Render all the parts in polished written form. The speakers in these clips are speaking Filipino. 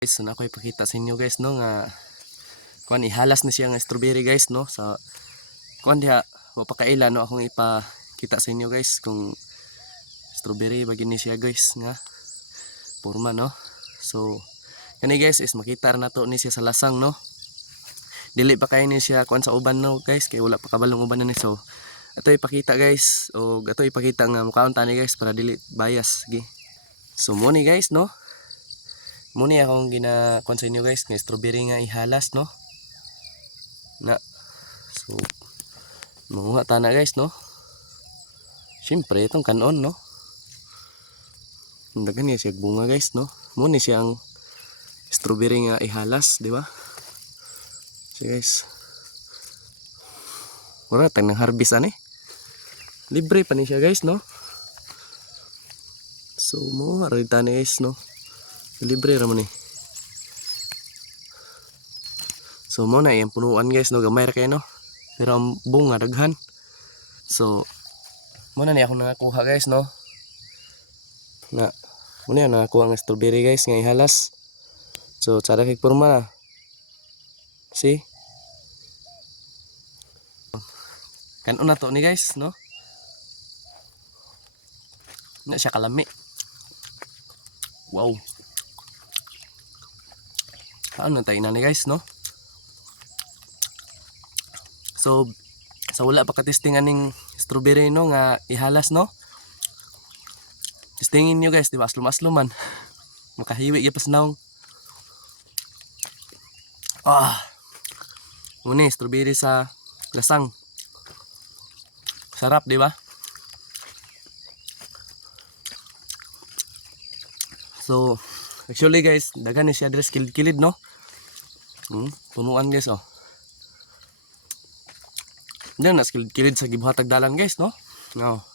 Guys, so na ako ipakita sa inyo guys no nga kuan ihalas ni siya nga strawberry guys no sa kuan diha wa pa kaila no akong ipakita sa inyo guys kung strawberry bagi ni siya guys nga porma no. So kani guys is makita ra nato ni siya sa lasang no. Dili pa kay ni siya kuan sa uban no guys kay wala pa kabalong uban na ni. So ato ipakita guys o ato ipakita nga mukaon tani guys para dili bias gi. So mo ni guys no. Muna akong ginakuan sa inyo guys nga strawberry nga ihalas no na. So manguha ta na guys no. Siyempre itong kanon no dagan niya siya bunga guys no. Muna siya ang strawberry nga ihalas di ba. So guys wala tayong harvest ani libre pa ni siya guys no. So mo arita ni guys no libre raman eh. So mo na yung punuan guys no gamay ra kayo no pero ang bunga daghan. So mo na ni ako nakakuha guys no na mo na nakakuha ang strawberry guys nga ihalas. So tsara kay porma na see kanon na to ni guys no na siya kalami. Wow, ano tayo na ni guys no. So sa wala pa katestingan ning strawberry no nga ihalas no. Testingin nyo guys di ba aslum-asluman makahiwi gyud pas naong. Muna strawberry sa lasang sarap di ba. So actually guys daghan ni siya dress kilid-kilid no. Punuan guys oh. Diyan na kilid-kilid sa gibuhatag dalan guys no. No.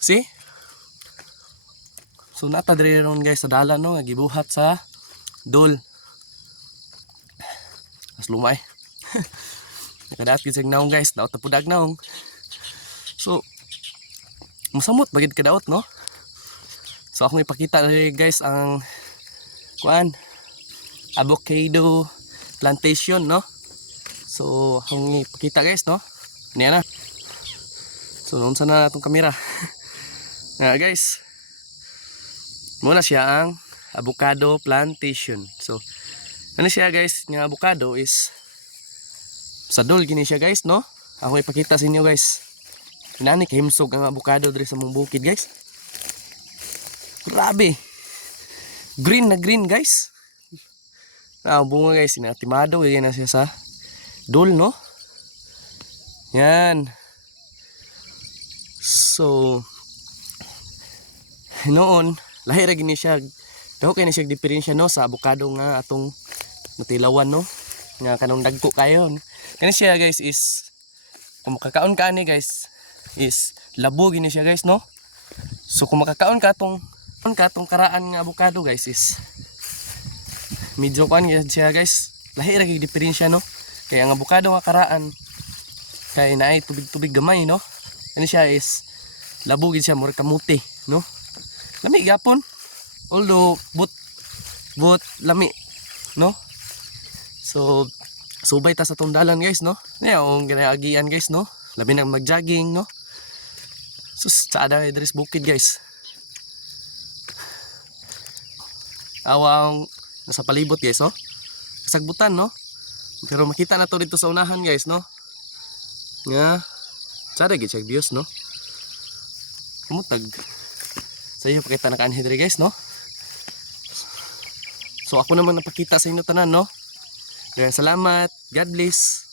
See? So nata diri ron guys sa dalan no nga gibuhat sa dol. As lumay. Nakadaat gid sig naong guys, daot ta pudag naong. So musamot bagid kadaot no. So akong ipakita guys ang kuan avocado plantation no. So akong ipakita guys no. Niya na. So noon sana natong kamera. Nga guys. Muna siya ang avocado plantation. So ano siya guys, nga avocado is sa dol gini siya guys no. Ako ipakita sa inyo guys. Inani kahimsog ang avocado diri sa mong bukid guys. Grabe. Green na green guys. Bunga guys, inatimado ganyan na siya sa dol no. Yan. So noon lahi ra gini siya. Daw kay ni siya diferensya no sa avocado nga atong matilawan no. Nga kanong dagko kayo. Kani siya guys is kung makakaon ka ani guys is labo gini siya guys no. So kung makakaon ka atong karaan nga avocado guys is medyo kuan siya guys. Lahi ra gyud diferensya no. Kaya ang avocado nga karaan kay naay tubig-tubig gamay no. Kani siya is labo gid siya murag kamuti no. Lami gapon. Although but lami no. So subay ta sa tong dalan guys no. Nya ang ginaagian guys no. Labi na mag-jogging no. Sus saada dres bukid guys. Awang nasa palibot guys oh. Kasagbutan no. Pero makita na to dito sa unahan guys no. Nga sada gid siya views no. Kumutag sa iyo pakita na kanhi diri guys no. So ako naman napakita sa inyo tanan no. Salamat. God bless.